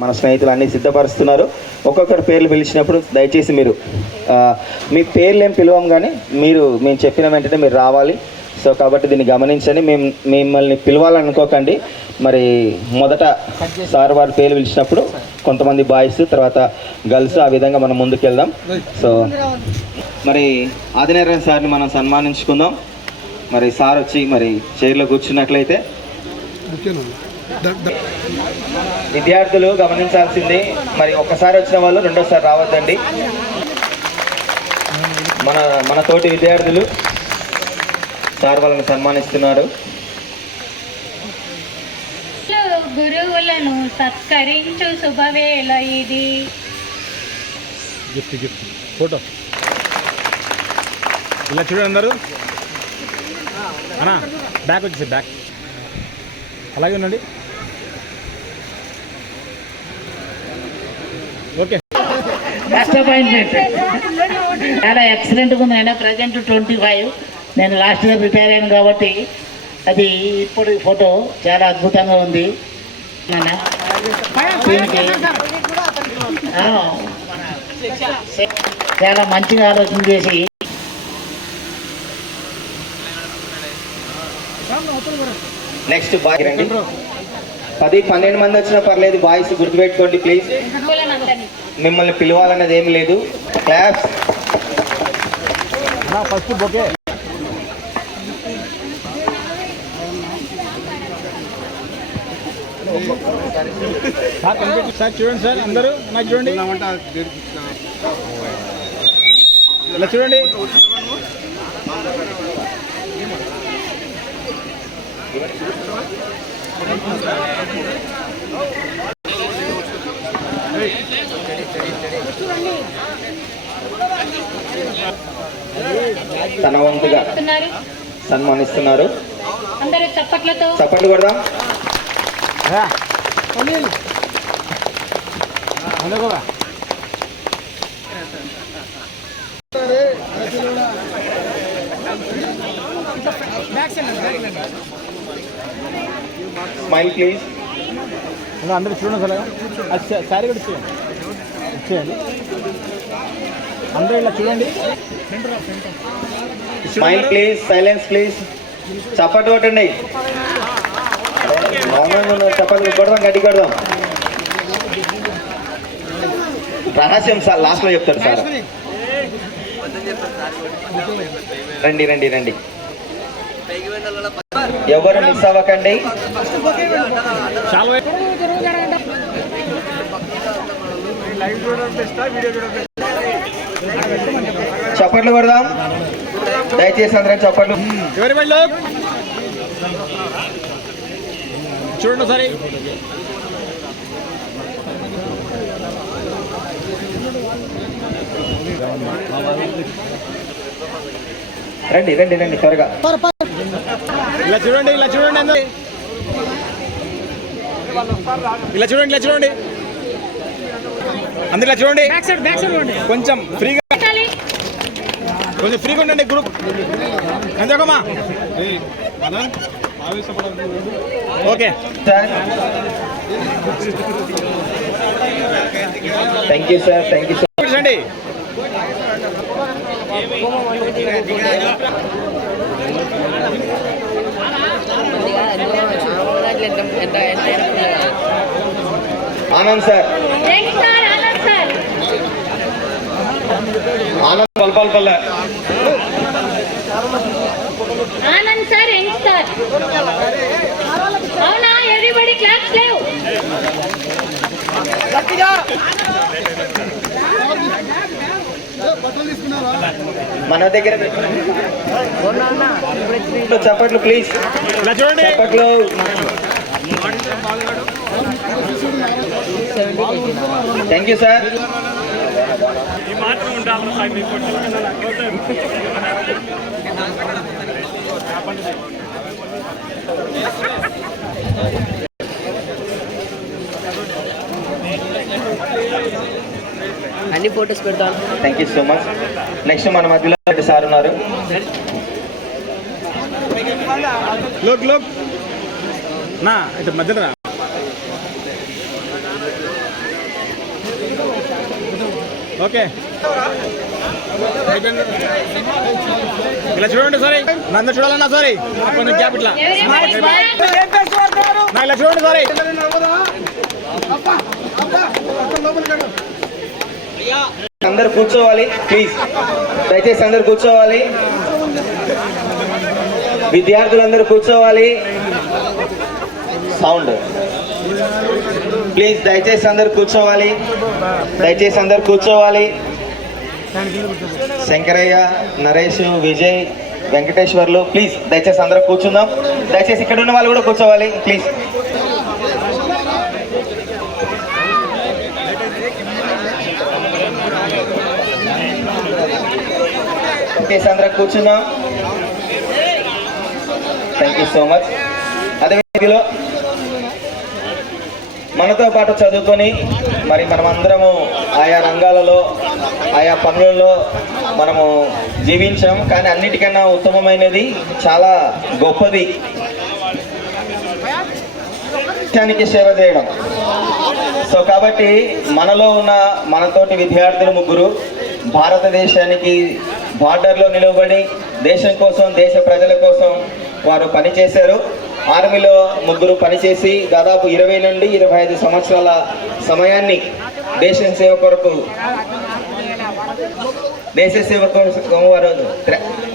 మన స్నేహితులు అన్ని సిద్ధపరుస్తున్నారు. ఒక్కొక్కరు పేర్లు పిలిచినప్పుడు దయచేసి మీరు మీ పేర్లు ఏం పిలవం కానీ మీరు మేము చెప్పిన వెంటనే మీరు రావాలి. సో కాబట్టి దీన్ని గమనించండి. మేము మిమ్మల్ని పిలవాలనుకోకండి. మరి మొదట సార్ వారి పేర్లు పిలిచినప్పుడు కొంతమంది బాయ్స్ తర్వాత గర్ల్స్ ఆ విధంగా మనం ముందుకెళ్దాం. సో మరి ఆదినారాయణ సార్ని మనం సన్మానించుకుందాం. మరి సార్ వచ్చి మరి చైర్లో కూర్చున్నట్లయితే. విద్యార్థులు గమనించాల్సింది మరి ఒక్కసారి వచ్చిన వాళ్ళు రెండోసారి రావద్దండి. మన మన తోటి విద్యార్థులు సార్ వాళ్ళని సన్మానిస్తున్నారు. గురువులను సత్కరించు శుభవేళ ఇది. గిఫ్ట్ గిఫ్ట్ ఫోటో ఇలా చూడండి అందరూ. అన్నా బ్యాక్ వచ్చేసి బ్యాక్ అలాగే ఉండండి. ఓకే. ఫస్ట్ అపాయింట్మెంట్ చాలా ఎక్సలెంట్గా ఉంది అయినా ప్రజెంట్ ట్వంటీ ఫైవ్ నేను లాస్ట్ ఇయర్ రిటైర్ అయ్యాను కాబట్టి అది ఇప్పుడు ఫోటో చాలా అద్భుతంగా ఉంది. దీనికి చాలా మంచిగా ఆలోచన చేసి నెక్స్ట్ రండి. పది పన్నెండు మంది వచ్చినా పర్లేదు బాయ్స్ గుర్తుపెట్టుకోండి ప్లీజ్ మిమ్మల్ని పిలవాలన్నది ఏం లేదు. Claps first bouquet. సార్ చూడండి సార్ అందరూ నాకు చూడండి. ఇలా చూడండి. తన వంతుగా సన్మానిస్తున్నారు. అందరూ చప్పట్లతో చప్పట్లు కొడదాం. స్మైల్ ప్లీజ్ అందరూ చూడండి అసలు అది సా- శారీ కూడా ఇచ్చేయండి ఇచ్చేయండి అందరూ ఇలా చూడండి స్మైల్ ప్లీజ్ సైలెన్స్ ప్లీజ్ చప్పట్లు కొట్టండి చప్పట్లు కొడదాం గట్టి కొడదాం రహస్యం సార్ లాస్ట్లో చెప్తాడు సార్ రండి రండి రండి ఎవరు మిస్ అవ్వకండి చప్పట్లు కొడదాం. దయచేసి అందరం చప్పట్లు చూడండి ఒకసారి. రండి రండి రండి త్వరగా. ఇలా చూడండి ఇలా చూడండి అందరూ. ఇలా చూడండి ఇలా చూడండి. అందరు ఇలా చూడండి. కొంచెం ఫ్రీగా. కొంచెం ఫ్రీగా ఉండండి group అంతేకమ్మా okay. Sir thank you sir thank you sir కూర్చోండి Anand sir young star Anand sir Anand పల్పల్పల్ల Anand sir young star అవునా ఎవ్రీబడి క్లాప్స్ లేవు మన దగ్గర చప్పట్లు ప్లీజ్ చప్పట్లు. థ్యాంక్ యూ సార్ అన్ని ఫొటోస్ పెడతాను thank you so much next మన మధ్యలో సార్ ఉన్నారు. లోక్ లోక్ నా ఇటు మధ్యలో ఓకే ఇలా చూడండి సారీ నన్ను చూడాలన్నా సారీ కొంచెం గ్యాప్ ఇట్లా. ఇలా చూడండి సారీ అందరు కూర్చోవాలి ప్లీజ్ దయచేసి అందరు కూర్చోవాలి. విద్యార్థులందరూ కూర్చోవాలి. సౌండ్ ప్లీజ్ దయచేసి అందరు కూర్చోవాలి. దయచేసి అందరు కూర్చోవాలి. శంకరయ్య నరేష్ విజయ్ వెంకటేశ్వర్లు ప్లీజ్ దయచేసి అందరూ కూర్చుందాం. దయచేసి ఇక్కడ ఉన్న వాళ్ళు కూడా కూర్చోవాలి ప్లీజ్ దయచేసి అందరూ కూర్చున్నాం. థ్యాంక్ యూ సో మచ్ అదే విధిలో మనతో పాటు చదువుకొని మరి మనమందరము ఆయా రంగాలలో ఆయా పనులలో మనము జీవించాం. కానీ అన్నిటికన్నా ఉత్తమమైనది చాలా గొప్పది దేశానికి సేవ చేయడం. సో కాబట్టి మనలో ఉన్న మనతోటి విద్యార్థులు ముగ్గురు భారతదేశానికి బార్డర్లో నిలవబడి దేశం కోసం దేశ ప్రజల కోసం వారు పనిచేశారు. ఆర్మీలో ముగ్గురు పనిచేసి దాదాపు ఇరవై నుండి ఇరవై ఐదు సంవత్సరాల సమయాన్ని దేశం సేవ కొరకు దేశ సేవ కోసం వారు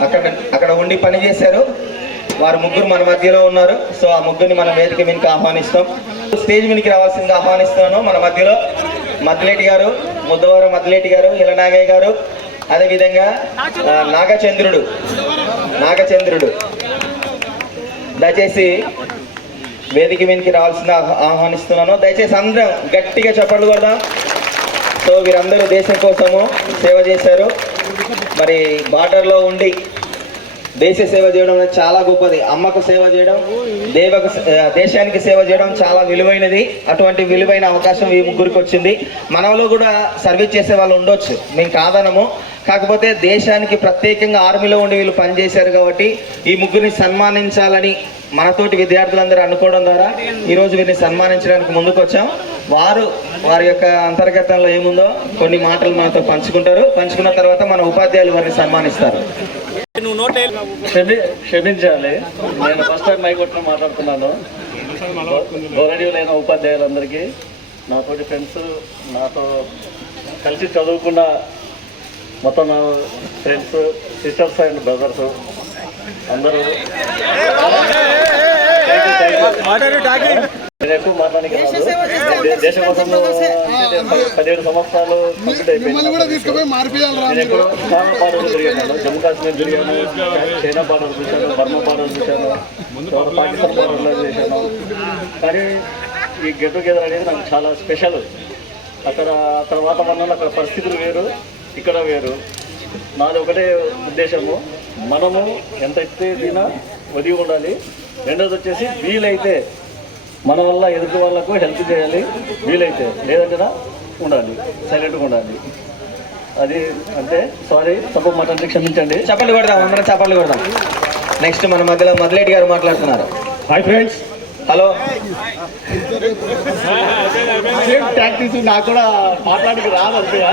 అక్కడ అక్కడ ఉండి పనిచేశారు. వారు ముగ్గురు మన మధ్యలో ఉన్నారు. సో ఆ ముగ్గురిని మనం వేదిక మీదకి ఆహ్వానిస్తాం. స్టేజ్ మీదకి రావాల్సిందిగా ఆహ్వానిస్తున్నాను మన మధ్యలో. మద్దిలేటి గారు ముద్దవరం మద్దిలేటి గారు ఇలనాగయ్య గారు అదేవిధంగా నాగచంద్రుడు. నాగచంద్రుడు. దయచేసి వేదిక మీదకి రావాల్సిన ఆహ్వానిస్తున్నాను. దయచేసి అందరం గట్టిగా చప్పట్లు కొడదాం. సో వీరందరూ దేశం కోసము సేవ చేశారు. మరి బార్డర్లో ఉండి దేశ సేవ చేయడం అనేది చాలా గొప్పది. అమ్మకు సేవ చేయడం దేవకు దేశానికి సేవ చేయడం చాలా విలువైనది. అటువంటి విలువైన అవకాశం ఈ ముగ్గురికి వచ్చింది. మనలో కూడా సర్వీస్ చేసే వాళ్ళు ఉండొచ్చు. మేము కాదనము. కాకపోతే దేశానికి ప్రత్యేకంగా ఆర్మీలో ఉండి వీళ్ళు పనిచేశారు కాబట్టి ఈ ముగ్గురిని సన్మానించాలని మనతోటి విద్యార్థులందరూ అనుకోవడం ద్వారా ఈరోజు వీరిని సన్మానించడానికి ముందుకు వచ్చాం వారు వారి యొక్క అంతర్గతంలో ఏముందో కొన్ని మాటలు మనతో పంచుకుంటారు. పంచుకున్న తర్వాత మన ఉపాధ్యాయులు వారిని సన్మానిస్తారు. క్షమి క్షమించాలి. నేను ఫస్ట్ టైం మైకొట్టిన మాట్లాడుతున్నాను. గౌరవనీయులైన ఉపాధ్యాయులందరికీ నాతోటి ఫ్రెండ్స్ నాతో కలిసి చదువుకున్న మొత్తం ఫ్రెండ్స్ సిస్టర్స్ అండ్ బ్రదర్స్ అందరూ. ఎక్కువ మాట్లాడడానికి దేశం కోసం పదిహేడు సంవత్సరాలు కంప్లీట్ అయిపోయింది. చాలా పాటలు తిరిగాను. జమ్మూ కాశ్మీర్ తిరిగాను చైనా పాటలు చూశాను బర్మా పాటలు చూశాను పాకిస్తాన్ పాటలు చేశాను. కానీ ఈ గెట్ టుగెదర్ అనేది నాకు చాలా స్పెషల్. అక్కడ అక్కడ వాతావరణంలో అక్కడ పరిస్థితులు వేరు. ఇక్కడ వేరు. నాది ఒకటే ఉద్దేశము. మనము ఎంత ఎత్తే దినా ఒదిగి ఉండాలి. రెండోది వచ్చేసి వీలైతే మన వల్ల ఎదుటి వాళ్ళకు హెల్ప్ చేయాలి. వీలైతే లేదంటే ఉండాలి. సైలెంట్గా ఉండాలి. అది అంటే సారీ తప్పు మాట క్షమించండి. చప్పట్లు కొడదాం అందరం చప్పట్లు కొడదాం. నెక్స్ట్ మన మధ్యలో మదిలేటి గారు మాట్లాడుతున్నారు. Hi friends. Hello. Same tactics నాకు కూడా మాట్లాడికి రాదు అంతేగా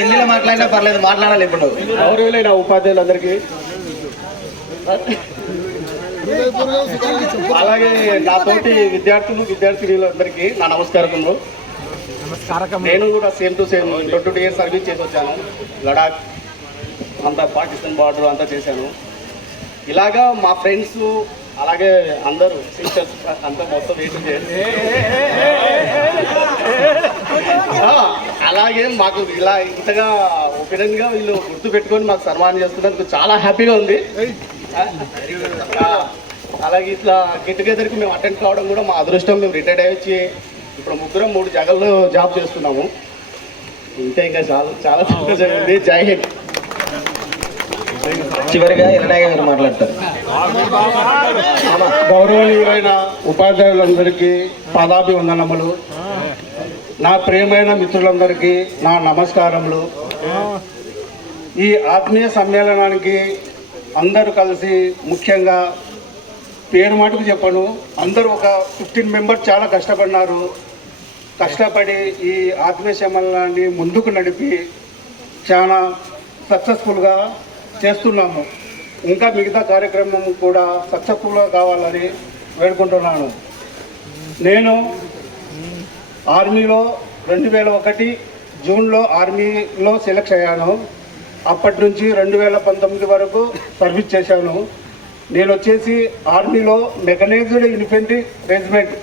హిందీలో మాట్లాడినా పర్లేదు మాట్లాడాలి ఇప్పుడు. గౌరవులైన ఉపాధ్యాయులందరికీ. అలాగే నా తోటి విద్యార్థులు విద్యార్థినులందరికీ నా నమస్కారములు. నేను కూడా same to same twenty years service చేసి వచ్చాను. లడాక్ అంతా పాకిస్తాన్ బార్డర్ అంతా చేశాను. ఇలాగా మా ఫ్రెండ్స్ అలాగే అందరూ సిస్టర్స్ అంతా మొత్తం ఆ, అలాగే మాకు ఇలా ఇంతగా ఒపీనియన్గా వీళ్ళు గుర్తు పెట్టుకొని మాకు సన్మానం చేస్తున్నందుకు చాలా హ్యాపీగా ఉంది. అలాగే ఇట్లా గెట్ టుగెదర్కి మేము అటెండ్ కావడం కూడా మా అదృష్టం. మేము రిటైర్డ్ అయ్యి వచ్చి ఇప్పుడు ముగ్గురం మూడు జగల్లో జాబ్ చేస్తున్నాము. ఇంతే ఇంకా చాలా చాలా సంతోషంగా ఉంది. జై హింద్. చివరిగా ఇరణ్య గారు మాట్లాడతారు. గౌరవనీయులైన ఉపాధ్యాయులందరికీ పాదాభివందనములు. నా ప్రియమైన మిత్రులందరికీ నా నమస్కారములు. ఈ ఆత్మీయ సమ్మేళనానికి అందరూ కలిసి ముఖ్యంగా పేరు మాటకు చెప్పను. అందరూ ఒక ఫిఫ్టీన్ మెంబర్స్ చాలా కష్టపడినారు. కష్టపడి ఈ ఆత్మీయ సమ్మేళనాన్ని ముందుకు నడిపి చాలా సక్సెస్ఫుల్గా చేస్తున్నాము. ఇంకా మిగతా కార్యక్రమం కూడా సక్సెస్ఫుల్గా కావాలని వేడుకుంటున్నాను. నేను ఆర్మీలో రెండు వేల ఒకటి జూన్లో ఆర్మీలో సెలెక్ట్ అయ్యాను. అప్పటి నుంచి రెండు వేల పంతొమ్మిది వరకు సర్వీస్ చేశాను. నేను వచ్చేసి ఆర్మీలో మెకనైజ్డ్ ఇన్ఫెంట్రీ రెజిమెంట్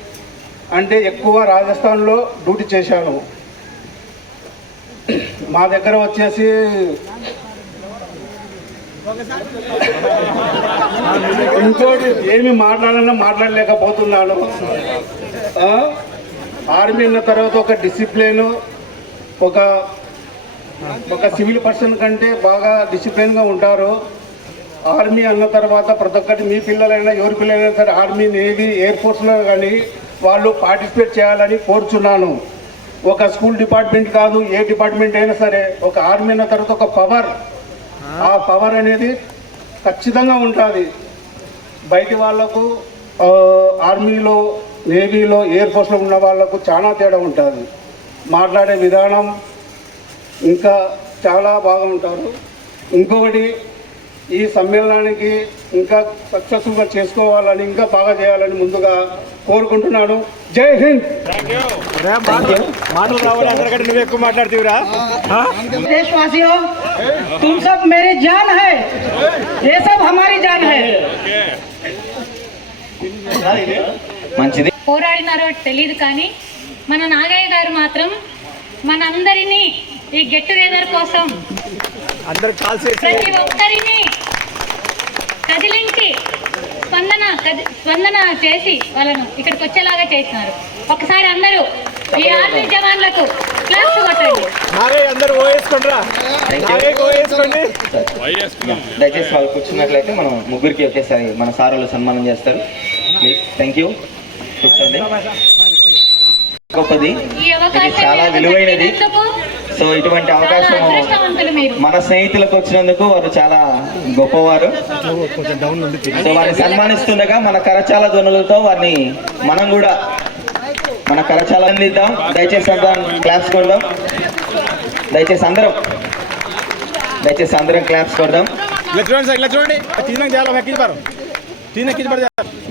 అంటే ఎక్కువ రాజస్థాన్లో డ్యూటీ చేశాను. మా దగ్గర వచ్చేసి ఇంకోటి ఏమి మాట్లాడాలన్నా మాట్లాడలేకపోతున్నాను. ఆర్మీ అన్న తర్వాత ఒక డిసిప్లిన్ ఒక ఒక సివిల్ పర్సన్ కంటే బాగా డిసిప్లిన్గా ఉంటారు. ఆర్మీ అన్న తర్వాత ప్రతి ఒక్కటి మీ పిల్లలైనా ఎవరి పిల్లలైనా సరే ఆర్మీ నేవీ ఎయిర్ ఫోర్స్లో కానీ వాళ్ళు పార్టిసిపేట్ చేయాలని కోరుచున్నాను. ఒక స్కూల్ డిపార్ట్మెంట్ కాదు ఏ డిపార్ట్మెంట్ అయినా సరే ఒక ఆర్మీ అన్న తర్వాత ఒక పవర్ ఆ పవర్ అనేది ఖచ్చితంగా ఉంటుంది బయటి వాళ్ళకు ఆర్మీలో నేవీలో ఎయిర్ ఫోర్స్లో ఉన్న వాళ్ళకు చాలా తేడా ఉంటుంది. మాట్లాడే విధానం ఇంకా చాలా బాగా ఉంటారు ఇంకొకటి ఈ సమ్మేళనానికి ఇంకా సక్సెస్ఫుల్గా చేసుకోవాలని ఇంకా బాగా చేయాలని ముందుగా కోరుకుంటున్నాను జై హింద్ రే, మాటలు మాటలు రావాలి అందరికంటే నువ్వు ఎక్కువ మాట్లాడుతీవురా देशवासियों तुम सब मेरी जान है ये सब हमारी जान है మంచిది పోరాడినారో తెలియదు కానీ మన నాగయ్య గారు మాత్రం మనందరినీ ఈ గెట్ టుగెదర్ కోసం అందరు కాల్ చేసి ప్రతి ఒక్కరిని కదిలించి స్పందన కది స్పందన చేసి వాళ్ళను ఇక్కడికి వచ్చేలాగా చేసినారు ఒకసారి అందరూ ఈ ఆర్మీ జవాన్లకు కొట్టండి. అందరు దయచేసి వాళ్ళు కూర్చున్నట్లయితే మనం ముగ్గురికి ఒకేసారి మన సార్ వాళ్ళు సన్మానం చేస్తారు. ప్లీజ్ థ్యాంక్ యూ కూర్చోండి. గొప్పది ఈ అవకాశం ఇది చాలా విలువైనది. సో ఇటువంటి అవకాశం మన స్నేహితులకు వచ్చినందుకు వారు చాలా గొప్పవారు. కొంచెం డౌన్ ఉంది. సో వారిని సన్మానిస్తుండగా మన కరచాల ధ్వనులతో వారిని మనం కూడా మన కరచాల అందిద్దాం. దయచేసి అందరం క్లాప్స్ కొడదాం. దయచేసి అందరం దయచేసి అందరం క్లాప్స్ కొడదాం. ఇలా చూడండి సార్ ఇలా చూడండి. తీసిన చాలా తీసిన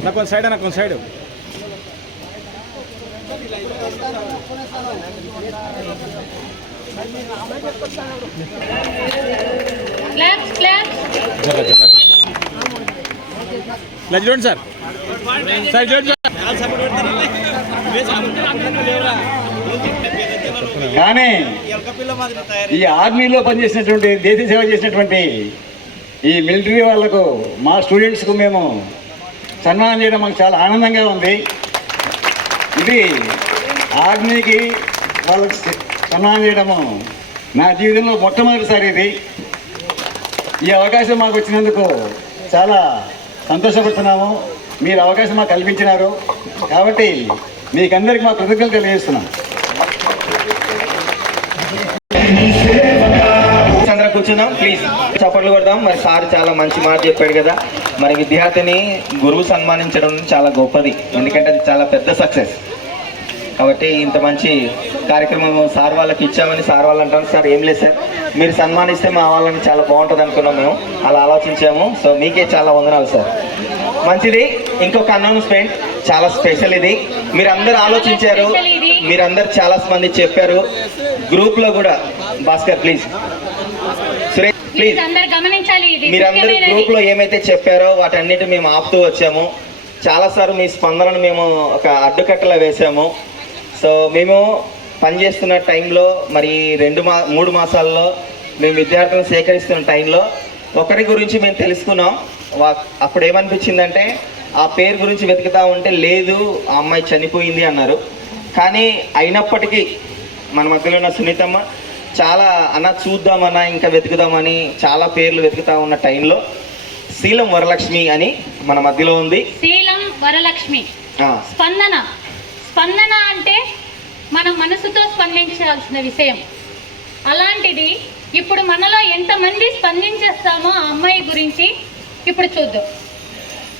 నాకు సైడ్ నాకు కొంచెం సైడ్ క్లాప్స్ క్లాప్స్ ఇలా చూడండి సార్. సార్ చూడండి కానీ ఈ ఆర్మీలో పనిచేసినటువంటి దేశ సేవ చేసినటువంటి ఈ మిలిటరీ వాళ్ళకు మా స్టూడెంట్స్కు మేము సన్మానం చేయడం మాకు చాలా ఆనందంగా ఉంది. ఇది ఆర్మీకి వాళ్ళకి స- వేయడము చేయడము నా జీవితంలో మొట్టమొదటిసారి ఇది. ఈ అవకాశం మాకు వచ్చినందుకు చాలా సంతోషపడుతున్నాము. మీరు అవకాశం మాకు కల్పించినారు. కాబట్టి మీకందరికి మా కృతజ్ఞతలు తెలియజేస్తున్నాం. అందరం కూర్చుందాం ప్లీజ్ చప్పట్లు కొడదాం. మరి సార్ చాలా మంచి మాట చెప్పాడు కదా. మరి విద్యార్థిని గురువు సన్మానించడం చాలా గొప్పది. ఎందుకంటే అది చాలా పెద్ద సక్సెస్ కాబట్టి ఇంత మంచి కార్యక్రమం సార్ వాళ్ళకి ఇచ్చామని సార్ వాళ్ళు అంటారు. సార్ ఏం లేదు సార్. మీరు సన్మానిస్తే మా వాళ్ళని చాలా బాగుంటుంది అనుకున్నాం మేము. అలా ఆలోచించాము. సో మీకే చాలా వందనాలు సార్. మంచిది. ఇంకొక అనౌన్స్మెంట్ చాలా స్పెషల్ ఇది. మీరందరూ ఆలోచించారు. మీరందరు చాలా మంది చెప్పారు. గ్రూప్లో కూడా. భాస్కర్ ప్లీజ్ సురేష్ ప్లీజ్ మీరందరూ ముఖ్యమైనది. గ్రూప్లో ఏమైతే చెప్పారో వాటన్నిటి మేము ఆపుతూ వచ్చాము. చాలాసార్లు మీ స్పందనను మేము ఒక అడ్డుకట్టలా వేసాము. సో మేము పనిచేస్తున్న టైంలో మరి రెండు మా మూడు మాసాల్లో మేము విద్యార్థులను సేకరిస్తున్న టైంలో ఒకరి గురించి మేము తెలుసుకున్నాం. వా అప్పుడు ఏమనిపించిందంటే ఆ పేరు గురించి వెతుకుతా ఉంటే లేదు ఆ అమ్మాయి చనిపోయింది అన్నారు. కానీ అయినప్పటికీ మన మధ్యలో ఉన్న సునీతమ్మ చాలా అన్న చూద్దామన్నా ఇంకా వెతుకుదామని చాలా పేర్లు వెతుకుతా ఉన్న టైంలో శీలం వరలక్ష్మి అని మన మధ్యలో ఉంది. శీలం వరలక్ష్మి. స్పందన. స్పందన అంటే మన మనసుతో స్పందించాల్సిన విషయం. అలాంటిది ఇప్పుడు మనలో ఎంతమంది స్పందించేస్తామో ఆ అమ్మాయి గురించి ఇప్పుడు చూద్దాం.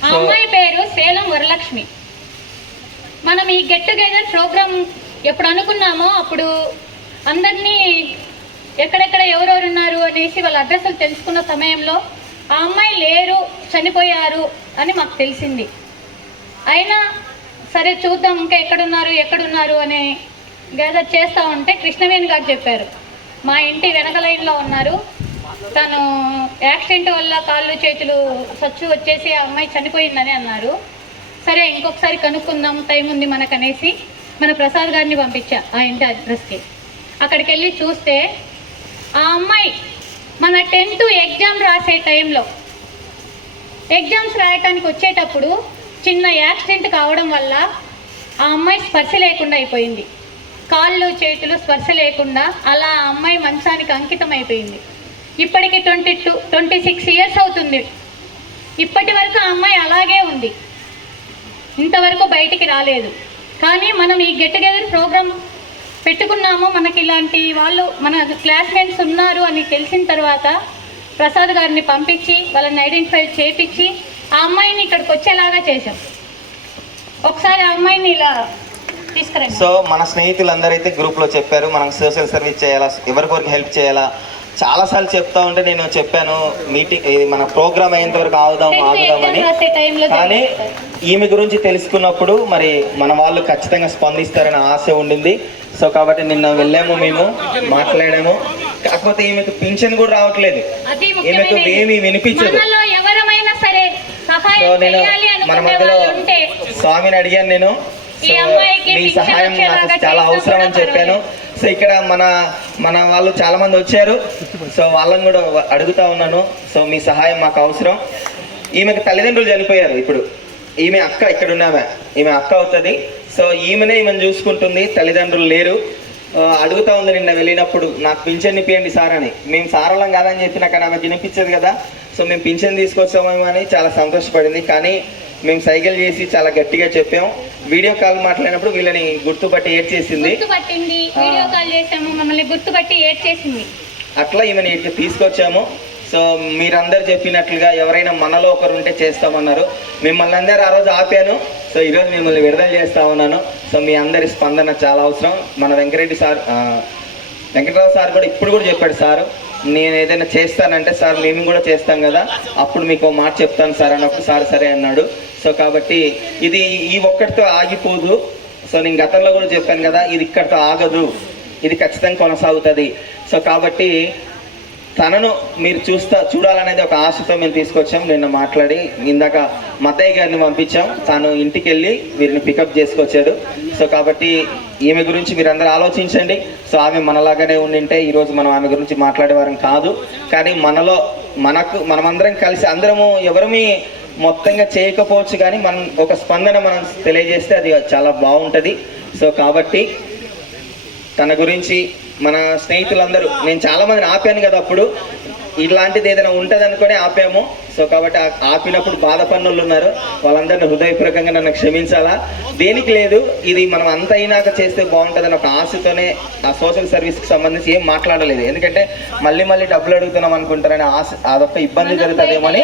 ఆ అమ్మాయి పేరు సేలం వరలక్ష్మి. మనం ఈ గెట్ టుగెదర్ ప్రోగ్రామ్ ఎప్పుడు అనుకున్నామో అప్పుడు అందరినీ ఎక్కడెక్కడ ఎవరెవరు ఉన్నారు అనేసి వాళ్ళ అడ్రస్లు తెలుసుకున్న సమయంలో ఆ అమ్మాయి లేరు చనిపోయారు అని మాకు తెలిసింది. అయినా సరే చూద్దాం ఇంకా ఎక్కడున్నారు ఎక్కడున్నారు అని గ్యాదర్ చేస్తూ ఉంటే కృష్ణవేణి గారు చెప్పారు. మా ఇంటి వెనక లైన్లో ఉన్నారు. తను యాక్సిడెంట్ వల్ల కాళ్ళు చేతులు సచ్చు వచ్చేసి ఆ అమ్మాయి చనిపోయిందని అన్నారు. సరే ఇంకొకసారి కనుక్కుందాం టైం ఉంది మనకనేసి మన ప్రసాద్ గారిని పంపించా ఆ ఇంటి అడ్రస్కి అక్కడికి వెళ్ళి చూస్తే ఆ అమ్మాయి మన టెన్త్ ఎగ్జామ్ రాసే టైంలో ఎగ్జామ్స్ రాయటానికి వచ్చేటప్పుడు చిన్న యాక్సిడెంట్ కావడం వల్ల ఆ అమ్మాయి స్పర్శ లేకుండా అయిపోయింది. కాళ్ళు చేతులు స్పర్శ లేకుండా అలా ఆ అమ్మాయి మంచానికి అంకితం అయిపోయింది ఇప్పటికి twenty two twenty six years అవుతుంది. ఇప్పటి వరకు ఆ అమ్మాయి అలాగే ఉంది. ఇంతవరకు బయటికి రాలేదు. కానీ మనం ఈ గెట్ టుగెదర్ ప్రోగ్రామ్ పెట్టుకున్నాము. మనకి ఇలాంటి వాళ్ళు మన క్లాస్మేట్స్ ఉన్నారు అని తెలిసిన తర్వాత ప్రసాద్ గారిని పంపించి వాళ్ళని ఐడెంటిఫై చేపించి ఆ అమ్మాయిని ఇక్కడికి వచ్చేలాగా చేశాం. ఒకసారి ఆ అమ్మాయిని ఇలా తీసుకురండి. సో మన స్నేహితులందరైతే గ్రూప్లో చెప్పారు మనం సోషల్ సర్వీస్ చేయాలా ఎవరికొరికి హెల్ప్ చేయాలా? చాలాసార్లు చెప్తా ఉంటే నేను చెప్పాను మీటింగ్ ఇది మన ప్రోగ్రామ్ అయ్యేంత వరకు ఆగుదాం రాసే టైంలో కానీ ఈమె గురించి తెలుసుకున్నప్పుడు మరి మన వాళ్ళు ఖచ్చితంగా స్పందిస్తారని ఆశ ఉండింది. సో కాబట్టి నిన్న వెళ్ళాము మేము మాట్లాడాము. కాకపోతే ఈమెకు పింఛన్ కూడా రావట్లేదు. ఈమెకు. ఏమీ వినిపించదు. మనలో ఎవరమైనా సరే సో నేను మన మధ్యలో స్వామిని అడిగాను నేను. మీ సహాయం నాకు చాలా అవసరం అని చెప్పాను. సో ఇక్కడ మన మన వాళ్ళు చాలా మంది వచ్చారు. సో వాళ్ళని కూడా అడుగుతా ఉన్నాను. సో మీ సహాయం మాకు అవసరం. ఈమెకి తల్లిదండ్రులు చనిపోయారు ఇప్పుడు. ఈమె అక్క ఇక్కడ ఉన్నామే ఈమె అక్క అవుతుంది. సో ఈమెనే ఈమెను చూసుకుంటుంది. తల్లిదండ్రులు లేరు. అడుగుతా ఉంది నిన్న వెళ్ళినప్పుడు. నాకు పింఛన్ ఇప్పియండి సార్ అని. మేము సారళం కాదని చెప్పినా కానీ ఆమెకు వినిపించదు కదా. సో మేము పింఛన్ తీసుకొచ్చామేమో అని చాలా సంతోషపడింది. కానీ మేము సైకిల్ చేసి చాలా గట్టిగా చెప్పాం. వీడియో కాల్ మాట్లాడినప్పుడు వీళ్ళని గుర్తుపట్టి ఏడ్ చేసింది గుర్తుపట్టింది. వీడియో కాల్ చేసాము మమ్మల్ని గుర్తుపట్టి ఏడ్ చేసింది అట్లా ఈమెను తీసుకొచ్చాము. సో మీరందరు చెప్పినట్లుగా ఎవరైనా మనలో ఒకరు ఉంటే చేస్తామన్నారు. మిమ్మల్ని అందరూ ఆ రోజు ఆపాను. సో ఈరోజు మిమ్మల్ని విడుదల చేస్తా ఉన్నాను సో మీ అందరి స్పందన చాలా అవసరం. మన వెంకరెడ్డి సార్ వెంకటరావు సార్ కూడా ఇప్పుడు కూడా చెప్పాడు సార్. నేను ఏదైనా చేస్తానంటే సార్ మేము కూడా చేస్తాం కదా. అప్పుడు మీకు మాట చెప్తాను సార్ అన్నప్పుడు సార్ సరే అన్నాడు. సో కాబట్టి ఇది ఈ ఒక్కటితో ఆగిపోదు. సో నేను గతంలో కూడా చెప్పాను కదా ఇది ఇక్కడితో ఆగదు. ఇది ఖచ్చితంగా కొనసాగుతుంది. సో కాబట్టి తనను మీరు చూస్తా చూడాలనేది ఒక ఆశతో మేము తీసుకొచ్చాం. నిన్న మాట్లాడి ఇందాక మతయ్య గారిని పంపించాం. తాను ఇంటికి వెళ్ళి వీరిని పికప్ చేసుకొచ్చాడు. సో కాబట్టి ఈమె గురించి మీరందరూ ఆలోచించండి. సో ఆమె మనలాగానే ఉండింటే ఈరోజు మనం ఆమె గురించి మాట్లాడేవారం కాదు. కానీ మనలో మనకు మనమందరం కలిసి అందరము ఎవరమీ మొత్తంగా చేయకపోవచ్చు కానీ మనం ఒక స్పందన మనం తెలియజేస్తే అది చాలా బాగుంటుంది. సో కాబట్టి తన గురించి మన స్నేహితులందరూ నేను చాలా మందిని ఆపాను కదా అప్పుడు ఇలాంటిది ఏదైనా ఉంటుంది అనుకుని ఆపాము. సో కాబట్టి ఆపినప్పుడు బాధపన్నులు ఉన్నారు. వాళ్ళందరినీ హృదయపూర్వకంగా నన్ను క్షమించాలా? దేనికి లేదు. ఇది మనం అంత అయినాక చేస్తే బాగుంటుందని ఒక ఆశతోనే ఆ సోషల్ సర్వీస్కి సంబంధించి ఏం మాట్లాడలేదు. ఎందుకంటే మళ్ళీ మళ్ళీ డబ్బులు అడుగుతున్నాం అనుకుంటారని ఆశ అదొక ఇబ్బంది జరుగుతుందేమని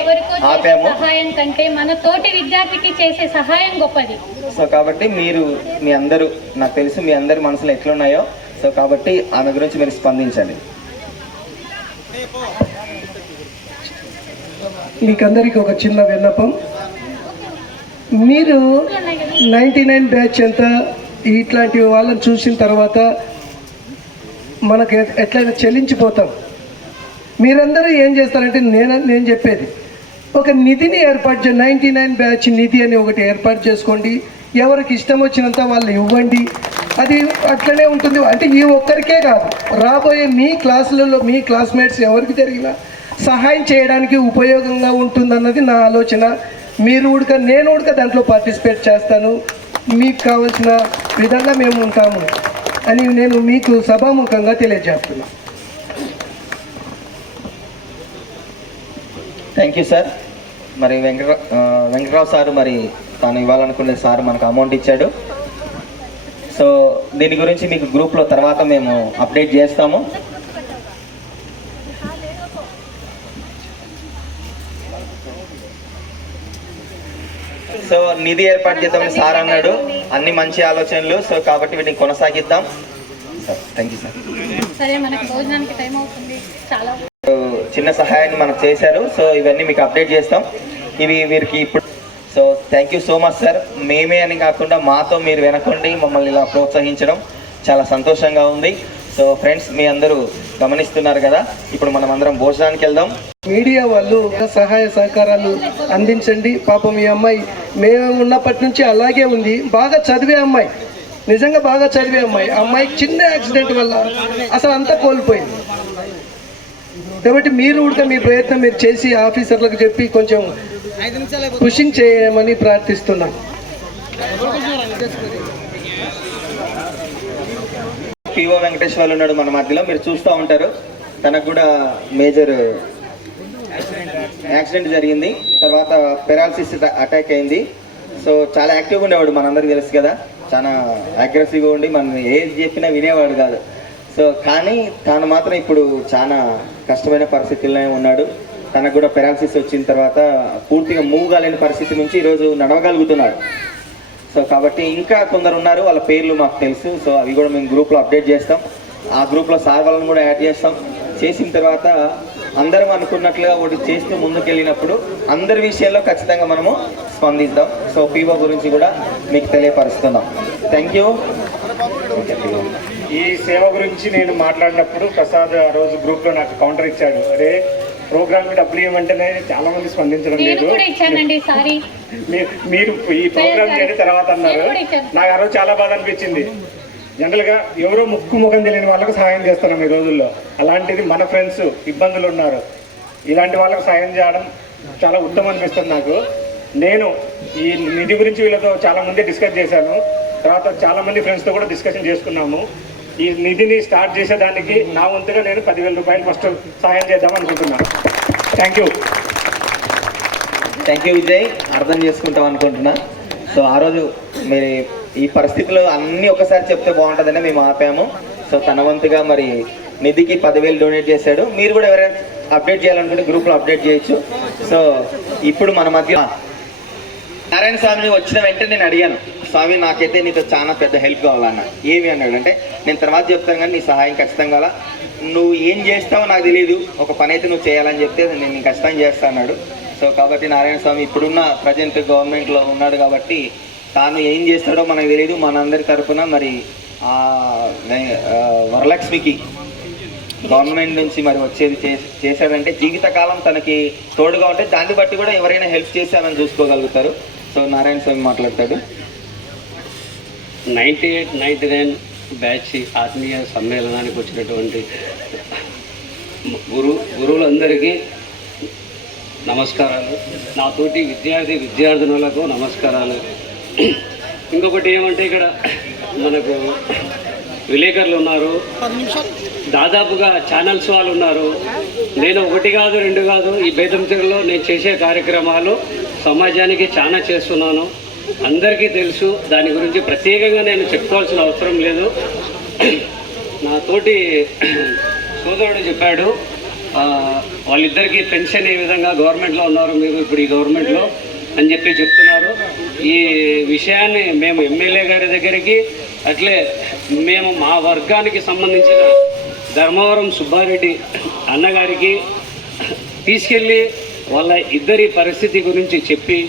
ఆపాము. సహాయం కంటే మన తోటి విద్యార్థికి చేసే సహాయం గొప్పది. సో కాబట్టి మీరు మీ అందరూ నాకు తెలుసు మీ అందరి మనసులో ఎట్లున్నాయో. సో కాబట్టి ఆమె గురించి మీరు స్పందించండి. మీకందరికీ ఒక చిన్న విన్నపం. మీరు నైంటీ నైన్ బ్యాచ్ ఎంత ఇట్లాంటి వాళ్ళని చూసిన తర్వాత మనకు ఎట్లయినా చెల్లించిపోతాం. మీరందరూ ఏం చేస్తారంటే నేను నేను చెప్పేది. ఒక నిధిని ఏర్పాటు చే నైంటీ నైన్ బ్యాచ్ నిధి అని ఒకటి ఏర్పాటు చేసుకోండి. ఎవరికి ఇష్టం వచ్చినంత వాళ్ళు ఇవ్వండి. అది అట్లనే ఉంటుంది. అంటే ఈ ఒక్కరికే కాదు రాబోయే మీ క్లాసులలో మీ క్లాస్మేట్స్ ఎవరికి జరిగినా సహాయం చేయడానికి ఉపయోగంగా ఉంటుందన్నది నా ఆలోచన. మీరు ఉడక నేను ఉడక దాంట్లో పార్టిసిపేట్ చేస్తాను. మీకు కావలసిన విధంగా మేము ఉంటాము అని నేను మీకు సభాముఖంగా తెలియజేస్తున్నాను. థ్యాంక్ యూ సార్ మరి వెంకట వెంకటరావు సార్ మరి తాను ఇవ్వాలనుకునే సార్ మనకు అమౌంట్ ఇచ్చాడు. సో దీని గురించి మీకు గ్రూప్లో తర్వాత మేము అప్డేట్ చేస్తాము. నిధి ఏర్పాటు చేద్దామని సార్ అన్నాడు. అన్ని మంచి ఆలోచనలు. సో కాబట్టి వీటిని కొనసాగిద్దాం. సార్ థ్యాంక్ యూ సార్ సరే మనకు భోజనానికి టైం అవుతుంది. చాలా చిన్న సహాయాన్ని మనకు చేశారు. సో ఇవన్నీ మీకు అప్డేట్ చేస్తాం. ఇవి వీరికి ఇప్పుడు so thank you so much sir మేమే అని కాకుండా మాతో మీరు వెనకండి మమ్మల్ని ఇలా ప్రోత్సహించడం చాలా సంతోషంగా ఉంది. సో ఫ్రెండ్స్ మీ అందరూ గమనిస్తున్నారు కదా? ఇప్పుడు మనం అందరం భోజనానికి వెళ్దాం. మీడియా వాళ్ళు సహాయ సహకారాలు అందించండి. పాపం ఈ అమ్మాయి మేము ఉన్నప్పటి నుంచి అలాగే ఉంది. బాగా చదివే అమ్మాయి. నిజంగా బాగా చదివే అమ్మాయి. ఆ చిన్న యాక్సిడెంట్ వల్ల అసలు అంతా కోల్పోయింది. కాబట్టి మీరు కూడా మీ ప్రయత్నం మీరు చేసి ఆఫీసర్లకు చెప్పి కొంచెం పుషింగ్ చేయమని ప్రార్థిస్తున్నాం. పిఓ వెంకటేశ్వర్లు ఉన్నాడు మన మధ్యలో మీరు చూస్తూ ఉంటారు. తనకు కూడా మేజర్ యాక్సిడెంట్ జరిగింది. తర్వాత పెరాలసిస్ అటాక్ అయింది. సో చాలా యాక్టివ్గా ఉండేవాడు మనందరికీ తెలుసు కదా. చాలా అగ్రెసివ్గా ఉండి మనం ఏది చెప్పినా వినేవాడు కాదు. సో కానీ తాను మాత్రం ఇప్పుడు చాలా కష్టమైన పరిస్థితుల్లోనే ఉన్నాడు. తనకు కూడా పెరాలసిస్ వచ్చిన తర్వాత పూర్తిగా మూవ్ కాలేని పరిస్థితి నుంచి ఈరోజు నడవగలుగుతున్నాడు సో కాబట్టి ఇంకా కొందరు ఉన్నారు వాళ్ళ పేర్లు మాకు తెలుసు. సో అవి కూడా మేము గ్రూప్లో అప్డేట్ చేస్తాం. ఆ గ్రూప్లో సార్ వాళ్ళని కూడా యాడ్ చేస్తాం. చేసిన తర్వాత అందరం అనుకున్నట్లుగా ఒకటి చేస్తూ ముందుకెళ్ళినప్పుడు అందరి విషయాల్లో ఖచ్చితంగా మనము స్పందిద్దాం. సో పీవో గురించి కూడా మీకు తెలియపరుస్తున్నాం. థ్యాంక్ యూ ఈ సేవ గురించి నేను మాట్లాడినప్పుడు ప్రసాద్ ఆ రోజు గ్రూప్లో నాకు కౌంటర్ ఇచ్చాడు. అరే ప్రోగ్రామ్కి డబ్బులు ఇవ్వమంటేనే చాలా మంది స్పందించడం లేదు. మీరు ఈ ప్రోగ్రామ్ చేసిన తర్వాత అన్నారు. నాకు ఆ రోజు చాలా బాధ అనిపించింది. జనరల్గా ఎవరో ముక్కు ముఖం తెలియని వాళ్ళకి సహాయం చేస్తున్నాం ఈ రోజుల్లో. అలాంటిది మన ఫ్రెండ్స్ ఇబ్బందులు ఉన్నారు. ఇలాంటి వాళ్ళకి సాయం చేయడం చాలా ఉత్తమం అనిపిస్తుంది నాకు. నేను ఈ నిధి గురించి వీళ్ళతో చాలా మంది డిస్కస్ చేశాను. తర్వాత చాలా మంది ఫ్రెండ్స్తో కూడా డిస్కషన్ చేసుకున్నాము. ఈ నిధిని స్టార్ట్ చేసేదానికి నా వంతుగా నేను పదివేల రూపాయలు ఫస్ట్ సహాయం చేద్దాం అనుకుంటున్నాను thank you thank you Vijay అర్థం చేసుకుంటాం అనుకుంటున్నా. సో ఆ రోజు మీరు ఈ పరిస్థితుల్లో అన్నీ ఒకసారి చెప్తే బాగుంటుందని మేము ఆపాము. సో తన వంతుగా మరి నిధికి పదివేలు డొనేట్ చేశాడు. మీరు కూడా ఎవరైనా అప్డేట్ చేయాలనుకుంటే గ్రూప్లో అప్డేట్ చేయొచ్చు. సో ఇప్పుడు మన మధ్య నారాయణ స్వామిని వచ్చిన వెంటనే నేను అడిగాను. స్వామి నాకైతే నీతో చాలా పెద్ద హెల్ప్ కావాలన్న. ఏమి అన్నాడు అంటే నేను తర్వాత చెప్తాను కానీ నీ సహాయం ఖచ్చితంగా కావాలా? నువ్వు ఏం చేస్తావో నాకు తెలియదు ఒక పని అయితే నువ్వు చేయాలని చెప్తే నేను ఖచ్చితంగా చేస్తా అన్నాడు. సో కాబట్టి నారాయణ స్వామి ఇప్పుడున్న ప్రజెంట్ గవర్నమెంట్లో ఉన్నాడు కాబట్టి తాను ఏం చేస్తాడో మనకు తెలియదు మనందరి తరఫున మరి వరలక్ష్మికి గవర్నమెంట్ నుంచి మరి వచ్చేది చే- చేశాడంటే జీవితకాలం తనకి తోడుగా ఉంటే దాన్ని బట్టి కూడా ఎవరైనా హెల్ప్ చేశామని చూసుకోగలుగుతారు. సో నారాయణ స్వామి మాట్లాడతాడు. Ninety eight ninety nine batch ఆత్మీయ సమ్మేళనానికి వచ్చినటువంటి గురు గురువులందరికీ నమస్కారాలు. నాతోటి విద్యార్థి విద్యార్థినులకు నమస్కారాలు. ఇంకొకటి ఏమంటే ఇక్కడ మనకు విలేకరులు ఉన్నారు. దాదాపుగా ఛానల్స్ వాళ్ళు ఉన్నారు. నేను ఒకటి కాదు రెండు కాదు ఈ బేతంచెరులో నేను చేసే కార్యక్రమాలు సమాజానికి చాలా చేస్తున్నాను. అందరికీ తెలుసు దాని గురించి ప్రత్యేకంగా నేను చెప్పుకోవాల్సిన అవసరం లేదు. నాతోటి సోదరుడు చెప్పాడు వాళ్ళిద్దరికీ పెన్షన్ ఏ విధంగా గవర్నమెంట్లో ఉన్నారు మీరు ఇప్పుడు ఈ గవర్నమెంట్లో అని చెప్పి చెప్తున్నారు. ఈ విషయాన్ని మేము ఎమ్మెల్యే గారి దగ్గరికి అట్లే మేము మా వర్గానికి సంబంధించిన ధర్మవరం సుబ్బారెడ్డి అన్నగారికి తీసుకెళ్ళి వాళ్ళ ఇద్దరి పరిస్థితి గురించి చెప్పి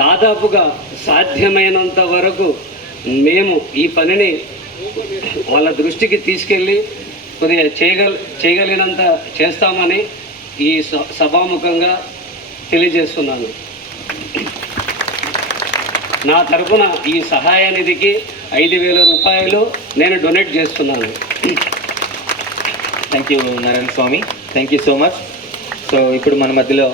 దాదాపుగా సాధ్యమైనంత వరకు మేము ఈ పనిని వాళ్ళ దృష్టికి తీసుకెళ్ళి కొద్దిగా చేయగల చేయగలిగినంత చేస్తామని ఈ సభాముఖంగా తెలియజేస్తున్నాను. నా తరపున ఈ సహాయ నిధికి ఐదు వేల రూపాయలు నేను డొనేట్ చేస్తున్నాను. Thank you Narayana Swamy thank you so much so ఇప్పుడు మన మధ్యలో